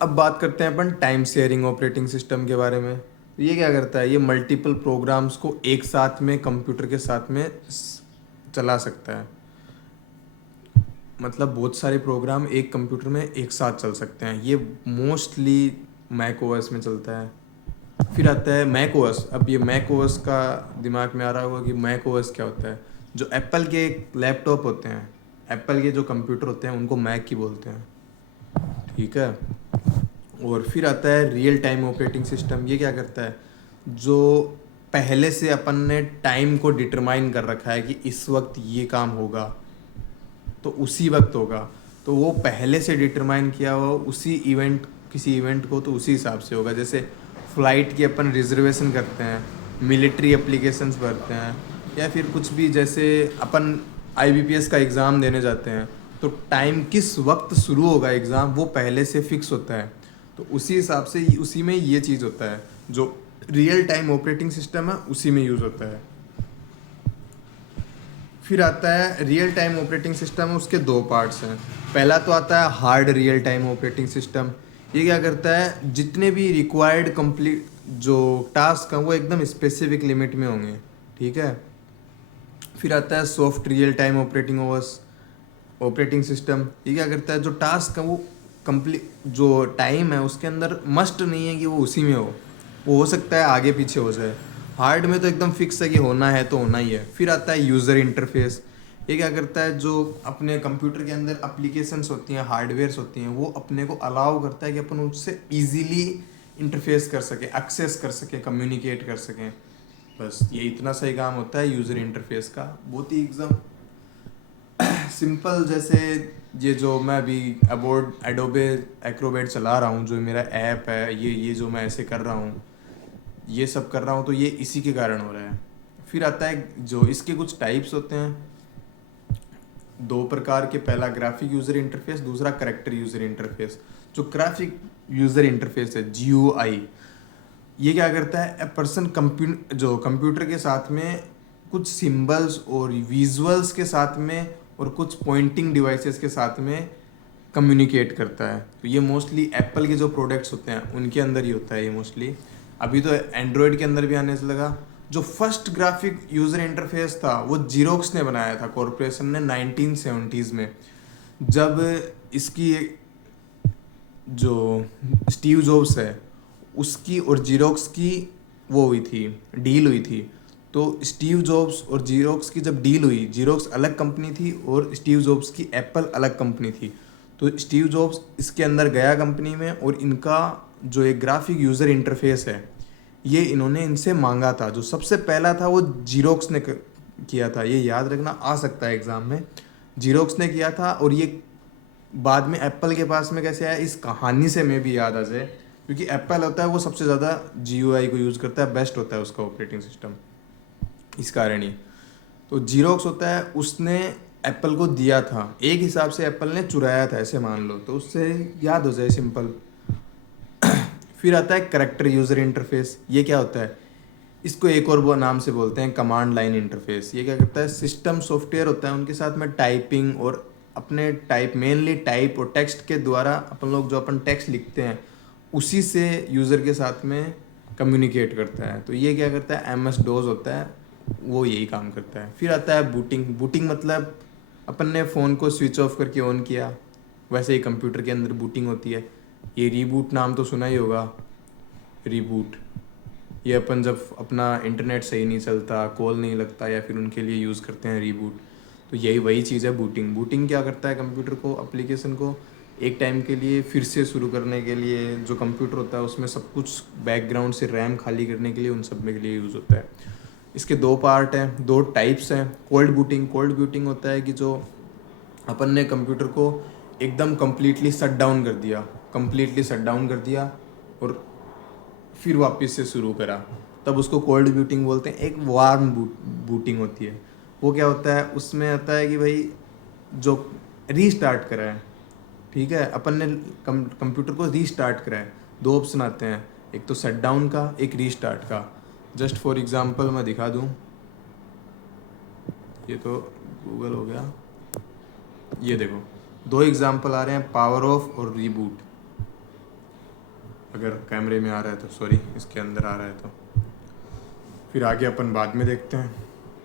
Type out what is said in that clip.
अब बात करते हैं अपन टाइम शेयरिंग ऑपरेटिंग सिस्टम के बारे में। तो ये क्या करता है, ये मल्टीपल प्रोग्राम्स को एक साथ में कंप्यूटर के साथ में चला सकता है। मतलब बहुत सारे प्रोग्राम एक कंप्यूटर में एक साथ चल सकते हैं। ये मोस्टली मैक ओएस में चलता है। फिर आता है मैक ओएस। अब ये मैक ओएस का दिमाग में आ रहा होगा कि मैक ओएस क्या होता है। जो एप्पल के लैपटॉप होते हैं, एप्पल के जो कंप्यूटर होते हैं उनको मैक ही बोलते हैं। ठीक है। और फिर आता है रियल टाइम ऑपरेटिंग सिस्टम। ये क्या करता है, जो पहले से अपन ने टाइम को डिटरमाइन कर रखा है कि इस वक्त ये काम होगा तो उसी वक्त होगा, तो वो पहले से डिटरमाइन किया हुआ उसी इवेंट, किसी इवेंट को तो उसी हिसाब से होगा। जैसे फ़्लाइट की अपन रिजर्वेशन करते हैं, मिलिट्री एप्लीकेशंस भरते हैं, या फिर कुछ भी, जैसे अपन आईबीपीएस का एग्ज़ाम देने जाते हैं तो टाइम किस वक्त शुरू होगा एग्ज़ाम वो पहले से फिक्स होता है। तो उसी हिसाब से उसी में ये चीज़ होता है, जो रियल टाइम ऑपरेटिंग सिस्टम है उसी में यूज़ होता है। फिर आता है रियल टाइम ऑपरेटिंग सिस्टम, उसके दो पार्ट्स हैं। पहला तो आता है hard real time operating system. ये क्या करता है, जितने भी रिक्वायर्ड कंप्लीट जो टास्क हैं वो एकदम स्पेसिफिक लिमिट में होंगे। ठीक है। फिर आता है soft real time operating overs operating system. ये क्या करता है, जो टास्क है वो कंप्लीट, जो टाइम है उसके अंदर मस्ट नहीं है कि वो उसी में वो हो सकता है आगे पीछे हो जाए। हार्ड में तो एकदम फिक्स है कि होना है तो होना ही है। फिर आता है यूज़र इंटरफेस। ये क्या करता है, जो अपने कंप्यूटर के अंदर एप्लीकेशंस होती हैं, हार्डवेयर्स होती हैं, वो अपने को अलाउ करता है कि अपन उससे इजीली इंटरफेस कर सकें, एक्सेस कर सकें, कम्युनिकेट कर सकें। बस ये इतना सही काम होता है यूज़र इंटरफेस का। बहुत ही एकदम सिंपल। जैसे ये जो मैं अभी अबोड एडोबे एक्रोबेट चला रहा हूँ, जो मेरा ऐप है, ये जो मैं ऐसे कर रहा हूँ, ये सब कर रहा हूँ, तो ये इसी के कारण हो रहा है। फिर आता है जो इसके कुछ टाइप्स होते हैं, दो प्रकार के। पहला ग्राफिक यूज़र इंटरफेस, दूसरा करेक्टर यूज़र इंटरफेस। जो ग्राफिक यूज़र इंटरफेस है, जीयूआई, ये क्या करता है, ए पर्सन जो कंप्यूटर के साथ में कुछ सिंबल्स और विजुअल्स के साथ में और कुछ पॉइंटिंग डिवाइसेस के साथ में कम्युनिकेट करता है। तो ये मोस्टली एप्पल के जो प्रोडक्ट्स होते हैं उनके अंदर ही होता है ये मोस्टली। अभी तो एंड्रॉयड के अंदर भी आने से लगा। जो फर्स्ट ग्राफिक यूज़र इंटरफेस था वो जीरोक्स ने बनाया था, कॉरपोरेशन ने 1970s में। जब इसकी जो स्टीव जॉब्स है उसकी और जीरोक्स की वो हुई थी, डील हुई थी। तो स्टीव जॉब्स और जीरोक्स की जब डील हुई, जीरोक्स अलग कंपनी थी और स्टीव जॉब्स की एप्पल अलग कंपनी थी। तो स्टीव जॉब्स इसके अंदर गया कंपनी में, और इनका जो एक ग्राफिक यूज़र इंटरफेस है ये इन्होंने इनसे मांगा था। जो सबसे पहला था वो जीरोक्स ने किया था। ये याद रखना, आ सकता है एग्ज़ाम में। जीरोक्स ने किया था, और ये बाद में एप्पल के पास में कैसे आया इस कहानी से में भी याद आ जाए, क्योंकि एप्पल होता है वो सबसे ज़्यादा जीयूआई को यूज़ करता है, बेस्ट होता है उसका ऑपरेटिंग सिस्टम, इस कारण ही। तो जीरोक्स होता है, उसने एप्पल को दिया था, एक हिसाब से एप्पल ने चुराया था ऐसे मान लो, तो उससे याद हो जाए सिंपल। फिर आता है करेक्टर यूज़र इंटरफेस। ये क्या होता है, इसको एक और वो नाम से बोलते हैं कमांड लाइन इंटरफेस। ये क्या करता है, सिस्टम सॉफ्टवेयर होता है उनके साथ में टाइपिंग और अपने टाइप, मेनली टाइप और टेक्स्ट के द्वारा अपन लोग जो अपन टेक्स्ट लिखते हैं उसी से यूज़र के साथ में कम्युनिकेट करता है। तो ये क्या करता है, एम एस डोज होता है, वो यही काम करता है। फिर आता है बूटिंग। बूटिंग मतलब अपन ने फ़ोन को स्विच ऑफ करके ऑन किया, वैसे ही कंप्यूटर के अंदर बूटिंग होती है। ये रीबूट नाम तो सुना ही होगा, रीबूट। ये अपन जब अपना इंटरनेट सही नहीं चलता, कॉल नहीं लगता, या फिर उनके लिए यूज़ करते हैं रीबूट, तो यही वही चीज़ है बूटिंग। बूटिंग क्या करता है, कंप्यूटर को, एप्लीकेशन को एक टाइम के लिए फिर से शुरू करने के लिए, जो कंप्यूटर होता है उसमें सब कुछ बैकग्राउंड से रैम खाली करने के लिए, उन सब में के लिए यूज़ होता है। इसके दो पार्ट हैं, दो टाइप्स हैं। Cold booting. कोल्ड बूटिंग होता है कि जो अपन ने कंप्यूटर को एकदम कम्प्लीटली शट डाउन कर दिया, कम्प्लीटली शट डाउन कर दिया और फिर वापस से शुरू करा, तब उसको कोल्ड बूटिंग बोलते हैं। एक वार्म बूटिंग होती है। वो क्या होता है, उसमें आता है कि भाई जो रीस्टार्ट करा है, ठीक है, अपन ने कंप्यूटर को रीस्टार्ट करा है। दो ऑप्शन आते हैं, एक तो शट डाउन का, एक रीस्टार्ट का। जस्ट फॉर एग्जांपल मैं दिखा दूँ, ये तो गूगल हो गया। ये देखो, दो एग्जांपल आ रहे हैं, पावर ऑफ और रीबूट। अगर कैमरे में आ रहा है तो, सॉरी इसके अंदर आ रहा है तो। फिर आगे अपन बाद में देखते हैं।